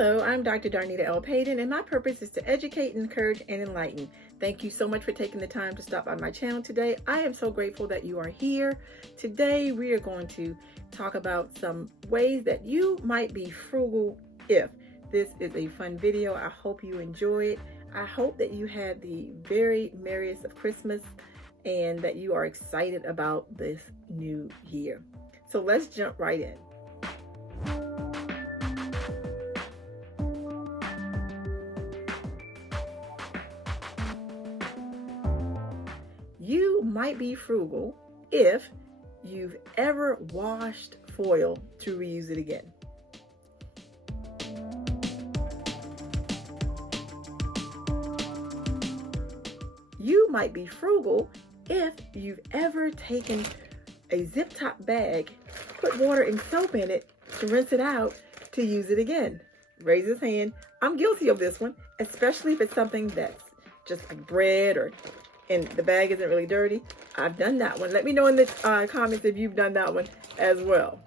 Hello, I'm Dr. Darnita L. Payden, and my purpose is to educate, encourage, and enlighten. Thank you so much for taking the time to stop by my channel today. I am so grateful that you are here. Today, we are going to talk about some ways that you might be frugal if. This is a fun video. I hope you enjoy it. I hope that you had the very merriest of Christmas and that you are excited about this new year. So let's jump right in. You might be frugal if you've ever washed foil to reuse it again. You might be frugal if you've ever taken a zip top bag, put water and soap in it to rinse it out to use it again. Raise his hand. I'm guilty of this one, especially if it's something that's just like bread and the bag isn't really dirty. I've done that one. Let me know in the comments if you've done that one as well.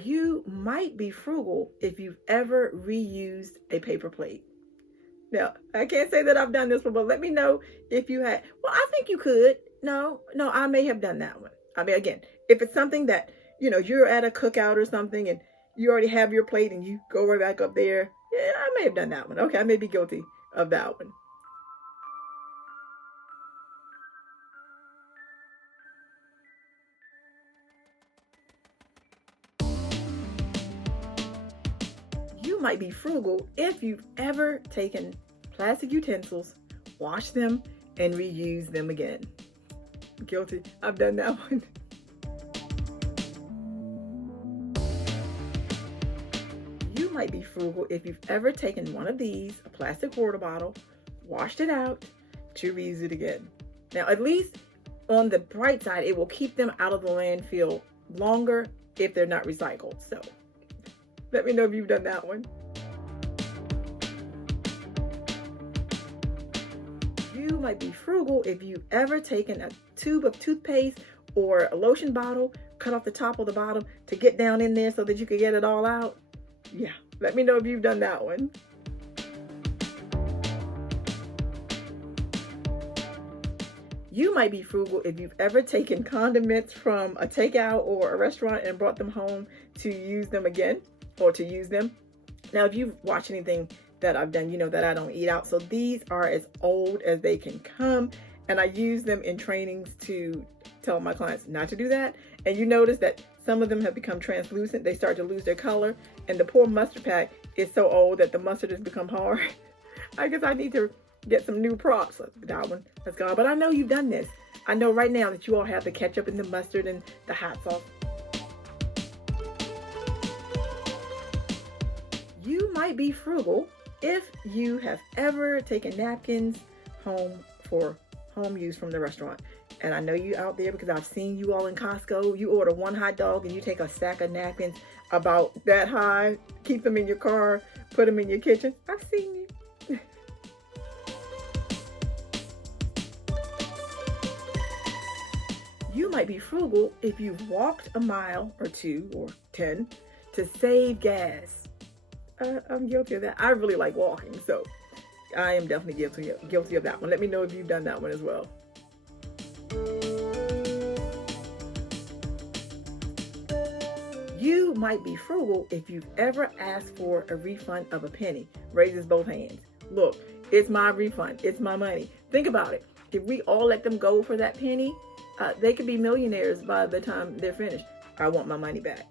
You might be frugal if you've ever reused a paper plate. Now, I can't say that I've done this one, but let me know if you had. Well, I think you could. No, I may have done that one. I mean, again, if it's something that, you're at a cookout or something and you already have your plate and you go right back up there. Yeah, I may have done that one. Okay, I may be guilty of that one. You might be frugal if you've ever taken plastic utensils, washed them, and reused them again. Guilty. I've done that one. You might be frugal if you've ever taken one of these, a plastic water bottle, washed it out to reuse it again. Now, at least on the bright side, it will keep them out of the landfill longer if they're not recycled. So let me know if you've done that one. You might be frugal if you've ever taken a tube of toothpaste or a lotion bottle, cut off the top or the bottom to get down in there so that you could get it all out. Yeah, let me know if you've done that one. You might be frugal if you've ever taken condiments from a takeout or a restaurant and brought them home to use them again or to use them. Now, if you've watched anything that I've done, you know that I don't eat out. So these are as old as they can come. And I use them in trainings to tell my clients not to do that. And you notice that some of them have become translucent. They start to lose their color. And the poor mustard pack is so old that the mustard has become hard. I guess I need to get some new props. That one has gone. But I know you've done this. I know right now that you all have the ketchup and the mustard and the hot sauce. You might be frugal if you have ever taken napkins home for home use from the restaurant. And I know you out there because I've seen you all in Costco. You order one hot dog and you take a stack of napkins about that high, keep them in your car, put them in your kitchen. I've seen you. You might be frugal if you've walked a mile or 2 or 10 to save gas. I'm guilty of that. I really like walking, so I am definitely guilty of that one. Let me know if you've done that one as well. You might be frugal if you've ever asked for a refund of a penny. Raises both hands. Look, it's my refund. It's my money. Think about it. If we all let them go for that penny, they could be millionaires by the time they're finished. I want my money back.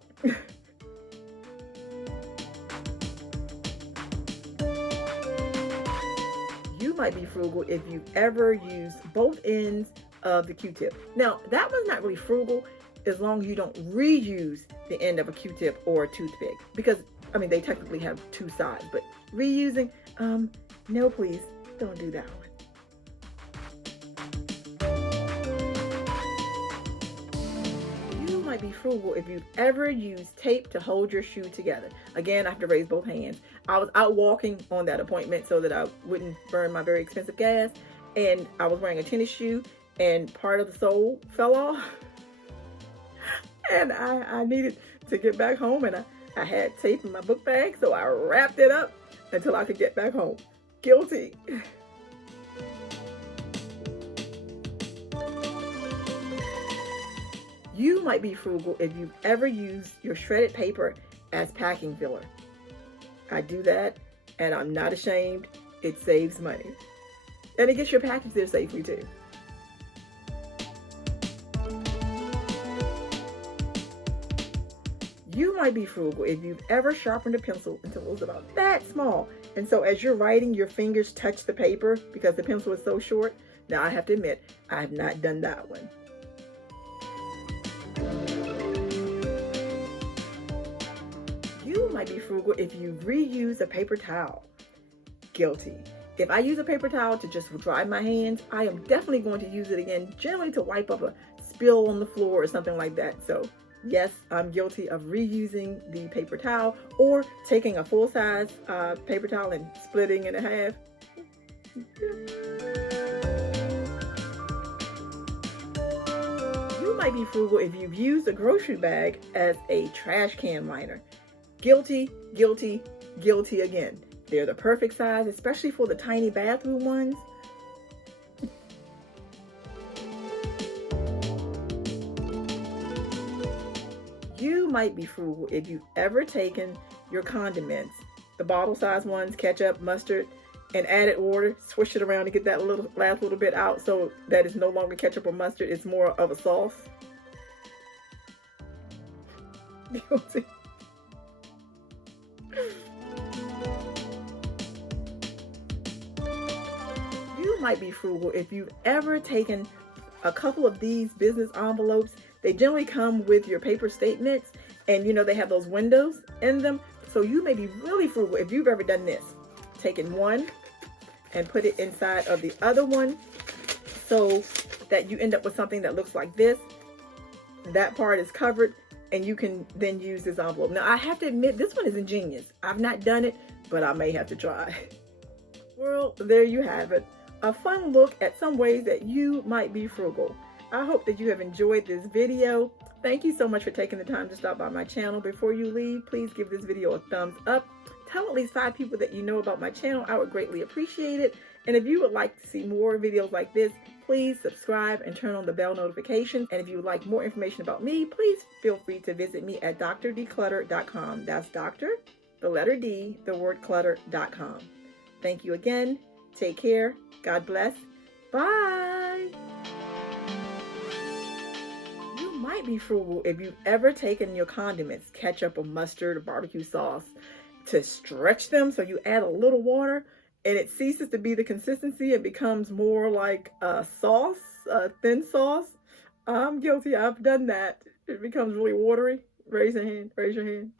You might be frugal if you've ever used both ends of the Q-tip. Now, that one's not really frugal as long as you don't reuse the end of a Q-tip or a toothpick, because, I mean, they technically have two sides, but reusing, no, please, don't do that one. You might be frugal if you've ever used tape to hold your shoe together. Again, I have to raise both hands. I was out walking on that appointment so that I wouldn't burn my very expensive gas, and I was wearing a tennis shoe and part of the sole fell off. And I needed to get back home, and I had tape in my book bag, so I wrapped it up until I could get back home. Guilty. You might be frugal if you've ever used your shredded paper as packing filler. I do that, and I'm not ashamed. It saves money. And it gets your package there safely too. You might be frugal if you've ever sharpened a pencil until it was about that small. And so as you're writing, your fingers touch the paper because the pencil is so short. Now I have to admit, I have not done that one. You might be frugal if you reuse a paper towel. Guilty. If I use a paper towel to just dry my hands, I am definitely going to use it again, generally to wipe up a spill on the floor or something like that. So yes, I'm guilty of reusing the paper towel or taking a full-size paper towel and splitting it in half. You might be frugal if you've used a grocery bag as a trash can liner. Guilty, guilty, guilty again. They're the perfect size, especially for the tiny bathroom ones. You might be frugal if you've ever taken your condiments, the bottle size ones, ketchup, mustard, and added water, swish it around to get that last little bit out so that it's no longer ketchup or mustard, it's more of a sauce. Guilty. You might be frugal if you've ever taken a couple of these business envelopes. They generally come with your paper statements, and you know they have those windows in them. So you may be really frugal if you've ever done this. Taken one and put it inside of the other one so that you end up with something that looks like this. That part is covered, and you can then use this envelope. Now I have to admit, this one is ingenious. I've not done it, but I may have to try. Well, there you have it. A fun look at some ways that you might be frugal. I hope that you have enjoyed this video. Thank you so much for taking the time to stop by my channel. Before you leave, please give this video a thumbs up. Tell at least 5 people that you know about my channel. I would greatly appreciate it. And if you would like to see more videos like this, please subscribe and turn on the bell notifications. And if you would like more information about me, please feel free to visit me at drdclutter.com. That's doctor, the letter D, the word clutter.com. Thank you again. Take care. God bless. Bye. You might be frugal if you've ever taken your condiments, ketchup or mustard or barbecue sauce, to stretch them so you add a little water and it ceases to be the consistency. It becomes more like a sauce, a thin sauce. I'm guilty. I've done that. It becomes really watery. Raise your hand. Raise your hand.